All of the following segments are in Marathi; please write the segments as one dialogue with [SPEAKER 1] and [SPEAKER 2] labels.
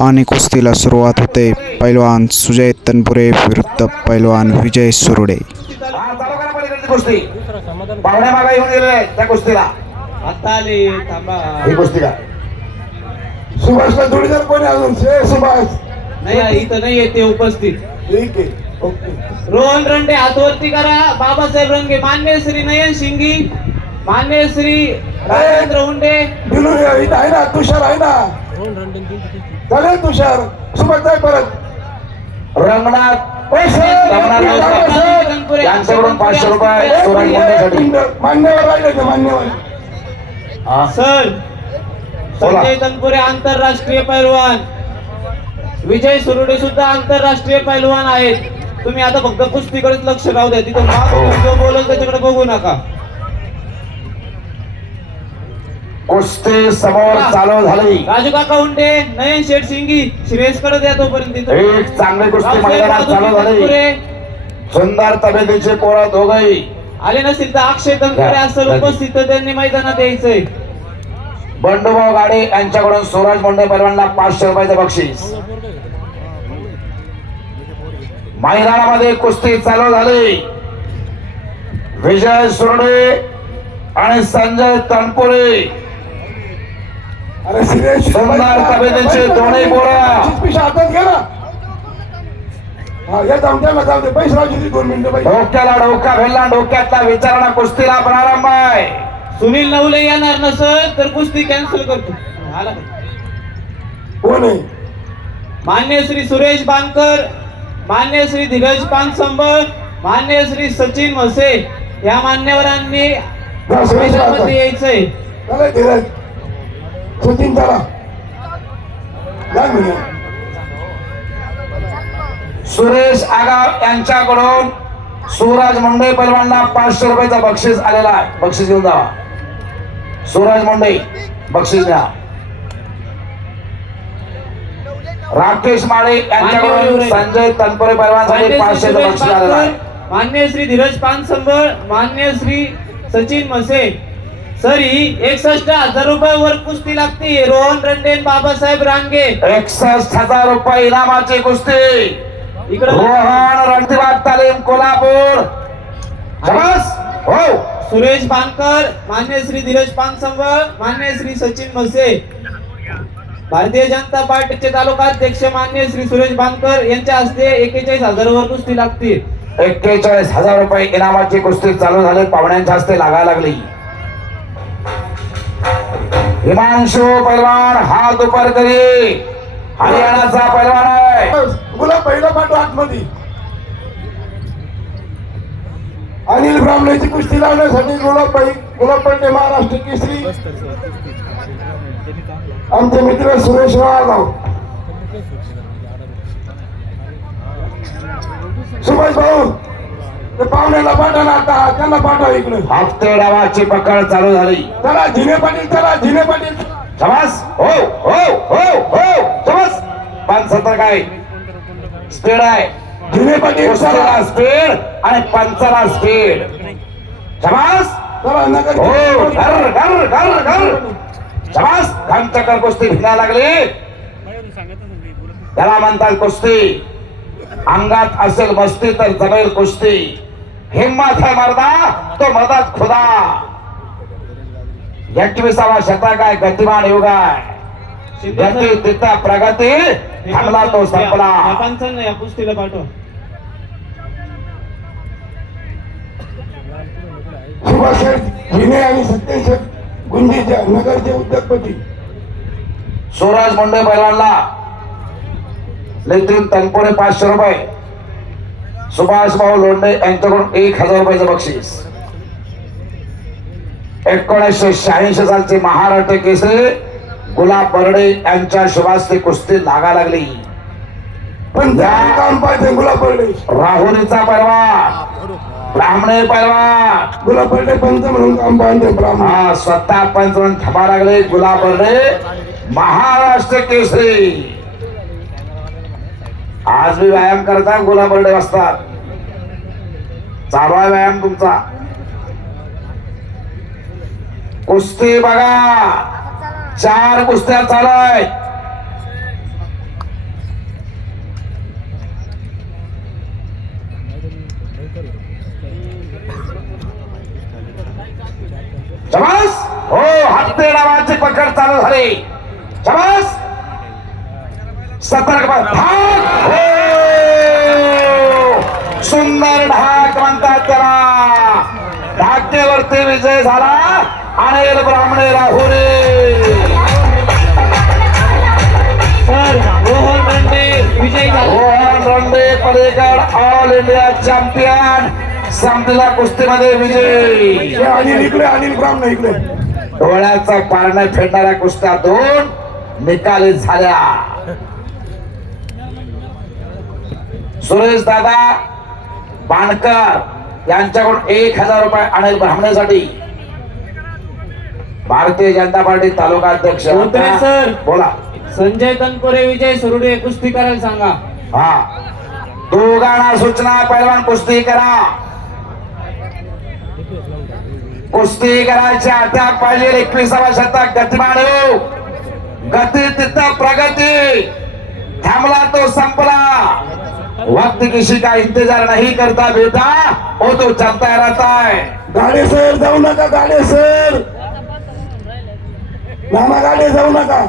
[SPEAKER 1] आणि कुस्तीला सुरुवात होते. पैलवान सुजय तनपुरे विरुद्ध पैलवान विजय सुरुडे.
[SPEAKER 2] जोडीदार कोणी अजून? सुभाष.
[SPEAKER 3] नाही इथं नाही येते उपस्थित.
[SPEAKER 2] ठीक आहे. ओके.
[SPEAKER 3] रोहन रंडे हातवरती करा. बाबासाहेब रंगे मान्य श्री नयन शिंगी मान्य श्री राजेंद्र हुंडे.
[SPEAKER 2] तुषार आहे ना. चालेल तुषार सुभाष जाय परत
[SPEAKER 4] रंगनाथ
[SPEAKER 2] पैसे
[SPEAKER 4] रंगनाथ राऊत यांच्याकडून पाचशे रुपये
[SPEAKER 2] मान्यवर राहिले ते मान्यवर.
[SPEAKER 4] हा.
[SPEAKER 3] सर. संजय तनपुरे आंतरराष्ट्रीय पैलवान. विजय सुरुडे सुद्धा आंतरराष्ट्रीय पैलवान आहेत. तुम्ही आता फक्त कुस्तीकडेच लक्ष राहू द्या. तिथं जो बोलल त्याच्याकडे बघू नका.
[SPEAKER 4] कुस्ती समोर चालू. झाली.
[SPEAKER 3] राजू काका नयन शेठ सिंगी श्रेयसकडे द्या तोपर्यंत
[SPEAKER 4] एक चांगली कुस्ती मैदानात चालू झाली. सुंदर तब्येतीचे पोरं दोघही.
[SPEAKER 3] आले नसतील तर अक्षय तनपुरे असेल उपस्थित त्यांनी मैदानात यायचंय.
[SPEAKER 4] बंडूभाऊ गाडे यांच्याकडून सूरज मुंडे पैलवानला पाचशे रुपयाचं बक्षीस. मैदानामध्ये कुस्ती चालू झाली. विजय सुरडे आणि संजय तनपुरे. सुंदर तब्येतीचे दोन्ही पोरं.
[SPEAKER 2] पिशा हातात घे ना. या जाऊन द्या ना जाऊ दे. पैसे राहू दे दोन मिनिटं पैसे
[SPEAKER 4] डोक्याला डोका भेटला डोक्यातला विचारणा कुस्तीला प्रारंभ आहे.
[SPEAKER 3] सुनील नवले येणार नसेल तर कुस्ती कॅन्सल करतो?
[SPEAKER 2] कोण आहे?
[SPEAKER 3] मान्य श्री सुरेश बांकर मान्य श्री धीरज पानसंबळ मान्य श्री सचिन म्हसे या मान्यवरांनी. यायचंय.
[SPEAKER 2] धीरज. जा मिनिट
[SPEAKER 4] सुरेश आगाव यांच्याकडून सूरज मुंडे पैलवानला पाचशे रुपयाचा बक्षीस आलेला आहे. बक्षीस घेऊन जावा. सूरज मुंडे बक्षीस द्या राकेश माळे यांच्याकडून संजय तनपुरे पैलवानसाठी
[SPEAKER 3] मान्य श्री
[SPEAKER 4] पाचशेचं
[SPEAKER 3] सुरेश
[SPEAKER 4] बक्षीस आलेलं आहे.
[SPEAKER 3] मान्य श्री धीरज पानसंबळ मान्य श्री सचिन म्हसे सर एकसष्ट हजार रुपये वर कुस्ती लागते. रोहन रंडे बाबासाहेब रांगे.
[SPEAKER 4] एकसष्ट हजार रुपये इनामाची कुस्ती.
[SPEAKER 3] इकडे
[SPEAKER 4] रोहन रणदिवाद तालीम कोल्हापूर. शाबास. हो.
[SPEAKER 3] सुरेश बांकर मान्य श्री धीरज पानसंबळ मान्य श्री सचिन म्हसे. भारतीय जनता पार्टीचे तालुका अध्यक्ष मान्य श्री सुरेश बांकर यांच्या हस्ते एकेचाळीस हजारावर कुस्ती लागते.
[SPEAKER 4] एक्केचाळीस हजार रुपये इनामाची कुस्ती चालू झाली. पाहुण्यांच्या हस्ते लागायला लागली. हिमांशु पैलवान हा दुपारकरी हरियाणाचा पैलवान आहे.
[SPEAKER 2] मुला पहिला पाठव आतमध्ये. अनिल ब्राह्मणेची कुस्ती लावण्यासाठी गुलाबबाई गुलाबपंडे महाराष्ट्र केसरी. आमचे मित्र सुरेश राव सुभाष भाऊ ते पाहुण्याला पाठवा ना आता. त्यांना पाठवा इकडे.
[SPEAKER 4] हप्ते डावाची पकड चालू झाली.
[SPEAKER 2] चला झिने पाटील चला झिने पाटील.
[SPEAKER 4] शबास हो हो हो हो. शबास पंचाहत्तर काय? स्पीड आहे.
[SPEAKER 2] झिने पाटील
[SPEAKER 4] कुस्तीला स्पीड आणि पंचाला स्पीड. शबास
[SPEAKER 2] चला नगर
[SPEAKER 4] हो घर घर घर घर. शबास घंटकर कुस्ती भिनायला लागली. त्याला म्हणतात कुस्ती. अंगात असेल मस्ती तर जमेल कुस्ती. हिम्मत है मर्दा तो मदत खुदा। एकविसावा शतक आहे गतिमान युग आहे गती तिथं प्रगती थांबला तो संपला।
[SPEAKER 3] या कुस्तीला पाठवा
[SPEAKER 2] सुभाष झिने आणि सत्येश गुंजीच्या नगरचे उद्योगपती.
[SPEAKER 4] सूरज मुंडे पैलवानला नितीन तनपुरे पाचशे रुपये. सुभाष भाऊ लोंढे यांच्याकडून एक हजार रुपयाचं बक्षीस. एकोणीसशे शहाऐंशी सालचे महाराष्ट्र केसरी गुलाब बर्डे यांच्या शुभास्ते कुस्ती लागा लागली.
[SPEAKER 2] पण काम पाहिजे गुलाब पडले
[SPEAKER 4] राहुरीचा पैलवान ब्राह्मणे पैलवान
[SPEAKER 2] गुलाब पडले पंच म्हणून काम पाहिजे ब्राह्मण.
[SPEAKER 4] हा स्वतः पंच म्हणून थांबा लागले गुलाब बर्डे महाराष्ट्र केसरी. आज मी व्यायाम करता गोला बर्डे वाजता चालू आहे व्यायाम तुमचा. कुस्ती बघा. चार कुस्त्या चालू आहेत. हो हत्ते डावाची पकड चालू झाली. चमस सतर्क ऑल इंडिया चॅम्पियन संपलेल्या कुस्तीमध्ये विजयी.
[SPEAKER 2] हे अनिल इकडे अनिल ब्राह्मण इकडे.
[SPEAKER 4] डोळ्याचा पारणं फेडणाऱ्या कुस्त्या दोन निकाली झाल्या. सुरेश दादा बाणकर यांच्याकडून एक हजार रुपये अनिल ब्राह्मणेसाठी. भारतीय जनता पार्टी तालुका अध्यक्ष
[SPEAKER 3] सर.
[SPEAKER 4] बोला.
[SPEAKER 3] संजय तनपुरे विजय सुरुडे कुस्ती करायला सांगा.
[SPEAKER 4] हा. दोघांना सूचना पैलवान कुस्ती करा. कुस्ती करायची अटॅक पाहिजे एकविसावा शतक गतिमान हो गती तिथं प्रगती. थांबला तो संपला. वक्त किसी का इंतजार नहीं करता बेटा? वो तो चलता रहता है
[SPEAKER 2] गाडे सर जाऊ नका गाडे सर. मामा गाडे जाऊ नका.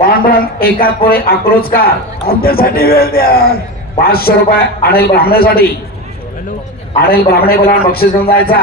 [SPEAKER 4] पांडुरंग एका पोळे अक्रोजकार
[SPEAKER 2] आमच्यासाठी वेळ द्या.
[SPEAKER 4] पाचशे रुपये अनिल ब्राह्मणेसाठी. अनिल ब्राह्मणे बोलावून बक्षीस घेऊन जायचा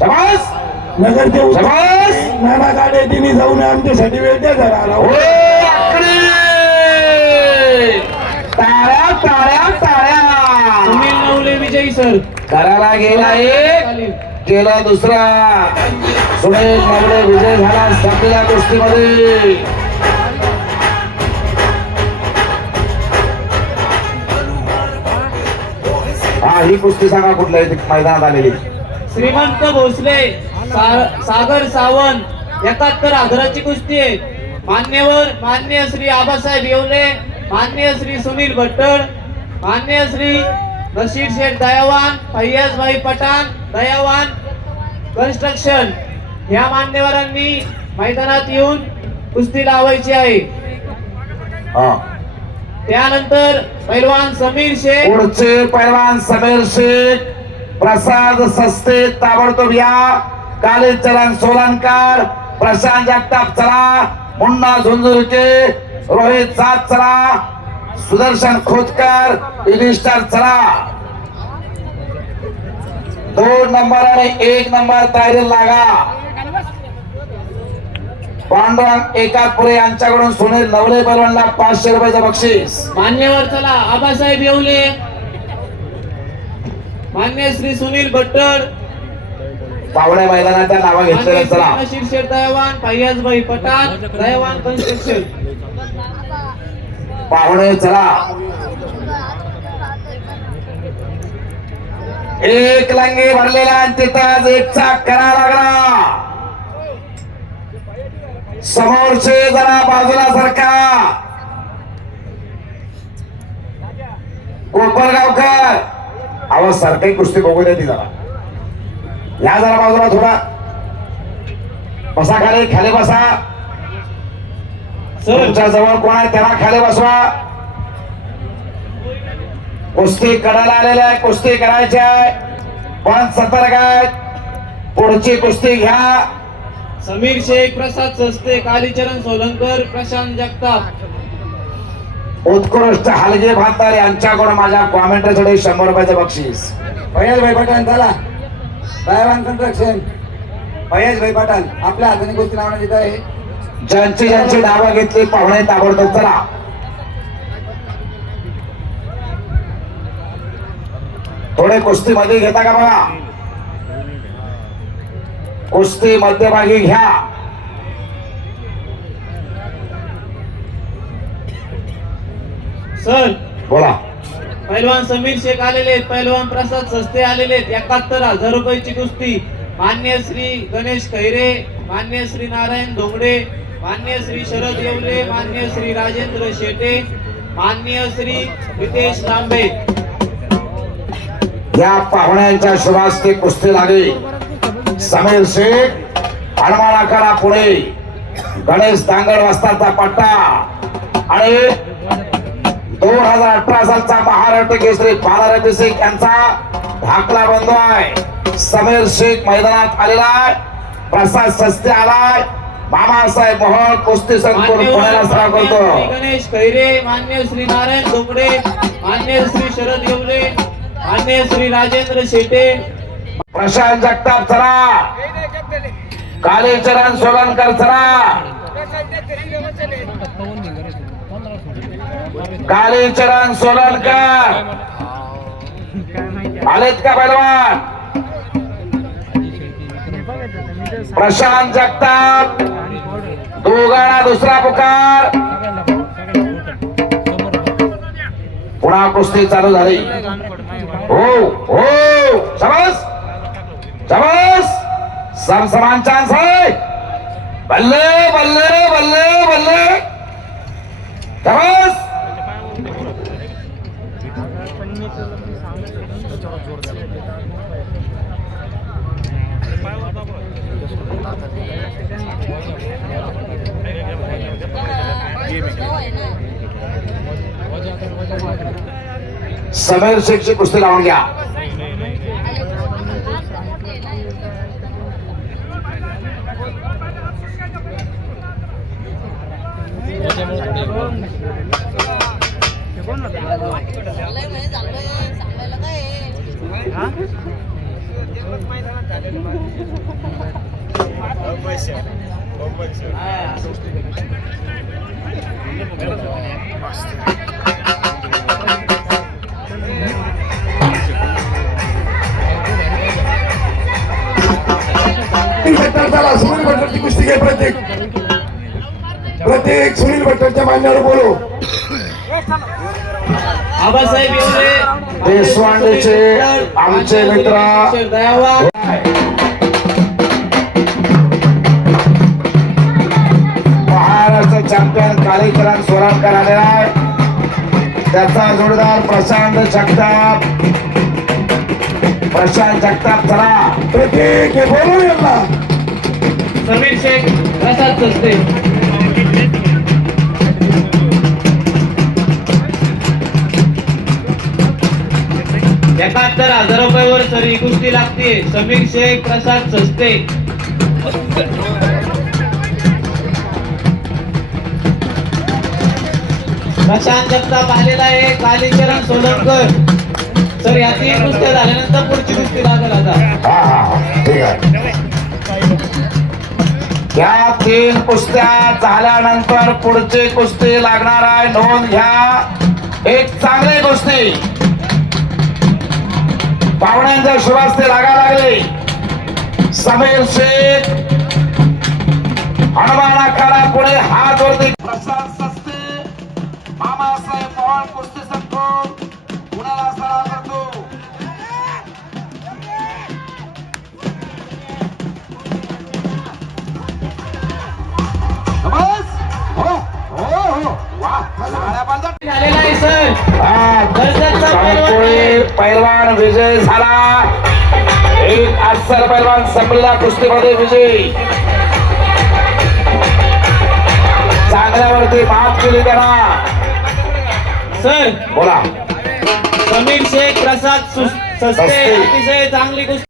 [SPEAKER 4] शबास!
[SPEAKER 2] नगरचे उद्या-
[SPEAKER 4] शबास!
[SPEAKER 2] मामा गाडे तिने जाऊ नये आमच्यासाठी वेळ द्या जरा.
[SPEAKER 4] आकडे! टाळ्या टाळ्या टाळ्या!
[SPEAKER 3] सुनील नवले विजयी सर.
[SPEAKER 4] करायला गेला एक. केला दुसरा. सुनील नवले विजय झाला संपलेल्या कुस्तीमध्ये. हा ही कुस्ती सांगा कुठल्या इथे मैदानात आलेली.
[SPEAKER 3] श्रीमंत भोसले सा- सागर सावंत एकाहत्तर हजाराची कुस्ती आहे. मान्यवर मान्य श्री आबासाहेब येवले मान्य श्री सुनील भट्टड मान्य श्री नशीर शेठ दयावान फैयाजभाई पठाण दयावान कन्स्ट्रक्शन. ह्या मान्यवरांनी मैदानात येऊन कुस्ती लावायची आहे.
[SPEAKER 4] हा.
[SPEAKER 3] त्यानंतर पैलवान समीर शेख.
[SPEAKER 4] पुढचे पैलवान समीर शेख प्रसाद सस्ते ताबडतोब या कालीचरण सोलनकर प्रशांत जगताप चला मुन्ना झुंझुरके रोहित सात चला सुदर्शन खोतकर इलिस्टर चला. दोन नंबर आणि एक नंबर तयारी लागा. पांडुरंग एकापुरे यांच्याकडून सुनील नवले पैलवानला पाचशे रुपयाचं बक्षीस.
[SPEAKER 3] मान्यवर चला आबासाहेब येवले. मान्य श्री सुनील भट्टड.
[SPEAKER 4] पावण्या मैदानाच्या नावा घेतलेलं चला.
[SPEAKER 3] नशीर शेठ दयावान फैयाजभाई पठाण दयावान कन्स्ट्रक्शन
[SPEAKER 4] पाहुणे चला. एक लंगी भरलेला आणि तिथं आज एक चाक करा लागला. समोरचे जरा बाजूला सरका. कोपरगावकर आवाज सारखी कुस्ती बघू दे ती जरा. या जरा बाजूला थोडा. बसा खाली खाली बसा.
[SPEAKER 3] सर.
[SPEAKER 4] तुमच्या जवळ कोण आहे त्याला खाली बसवा. कुस्ती करायला आलेले आहे कुस्ती करायची आहे. पण सतर्क आहे पुढची कुस्ती घ्या.
[SPEAKER 3] समीर शेख प्रसाद सस्ते कालीचरण सोलंकर प्रशांत जगताप.
[SPEAKER 4] उत्कृष्ट हलगे भातार यांच्याकडून माझ्या कॉमेंटसाठी शंभर रुपयाचं बक्षीस.
[SPEAKER 5] फयाज भाई पठाण चला. दयावान कन्स्ट्रक्शन फयाज भाई पठाण आपल्या हाताने गोष्टी लावण्यात येत आहे.
[SPEAKER 4] ज्यांची ज्यांची नावं घेतली पाहुणे ताबडतोब चला. थोडे कुस्ती मध्ये घेता का बघा? कुस्ती मध्यभागी घ्या.
[SPEAKER 3] सर
[SPEAKER 4] बोला.
[SPEAKER 3] पैलवान समीर शेख आलेले आहेत. पैलवान प्रसाद सस्ते आलेले आहेत. एकाहत्तर हजार रुपयाची कुस्ती. मान्य श्री गणेश खैरे मान्य श्री नारायण धोंगडे मान्य श्री शरद येवले मान्य श्री राजेंद्र शेटे मान्य श्री रितेश तांबे.
[SPEAKER 4] या पाहुण्यांच्या शुभास्ते कुस्ती लागली. समीर शेख हनुमान आखाडा पुणे गणेश दांगड वस्ताचा पट्टा. आणि दोन हजार अठरा सालचा महाराष्ट्र केसरी बालारती सिंग यांचा धाकला बंधू आहे. समीर शेख मैदानात आलेला आहे. प्रसाद सस्ते आलाय. मामासाहेब मोहन कुस्ती संकुल पुण्याला सराव करतो
[SPEAKER 3] गणेश खैरे मान्य श्री नारायण डोंगडे मान्य श्री शरद येवले मान्य श्री राजेंद्र शेटे
[SPEAKER 4] प्रशांत जगताप चला. कालीचरण सोलनकर चला. कालीचरण सोलनकर आलेत का पैलवान प्रशांत जगताप. दोघांना दुसरा पुकार. पुन्हा कुस्ती चालू झाली. हो हो. शाबास सम समान चान्स आहे बल्ले बल्ले बल्ले बल्ले शाबास समीर शेखची कुस्ती लावून घ्या
[SPEAKER 2] सुनील भट्टर चला सुनील भट्टरची कुस्ती घे प्रत्येक प्रत्येक सुनील भट्टरच्या मान्यावर बोलू.
[SPEAKER 3] आबासाहेब
[SPEAKER 4] देशपांडेचे आमचे मित्र. कालीचरण सोलांकर आलेला आहे. त्याचा जोडदार प्रशांत जगताप. प्रशांत जगताप चला.
[SPEAKER 2] प्रत्येक हे बोलू यांना?
[SPEAKER 3] समीर शेख प्रसाद सस्ते एकाहत्तर हजार रुपयावर सरी कुस्ती लागते. समीर शेख प्रसाद सस्ते प्रशांत जगताप आलेला आहे. कालीचरण सोलंकर. सर या तीन कुस्त्या झाल्यानंतर पुढची कुस्ती लागेल आता.
[SPEAKER 4] या तीन कुस्त्या झाल्यानंतर पुढची कुस्ती लागणार आहे. नोंद घ्या. एक चांगली कुस्ती. पाहुण्यांच्या शुभास्ते लागा लागले. समीर शेख. हनुमान आकारा पुढे हात वरती. प्रशांत मामासाहेब मोहन कुस्ती संकुल पुण्याला सराव करतो. हो हो हो.
[SPEAKER 3] पैलवान
[SPEAKER 4] विजय झाला. एक अस्सल पैलवान संपलेला कुस्तीमध्ये विजयी. चांगल्यावरती मात केली त्यांना.
[SPEAKER 3] सर.
[SPEAKER 4] बोला.
[SPEAKER 3] समीर शेख प्रसाद सुस-
[SPEAKER 4] सस्ते.
[SPEAKER 3] अतिशय चांगली कुस्ती.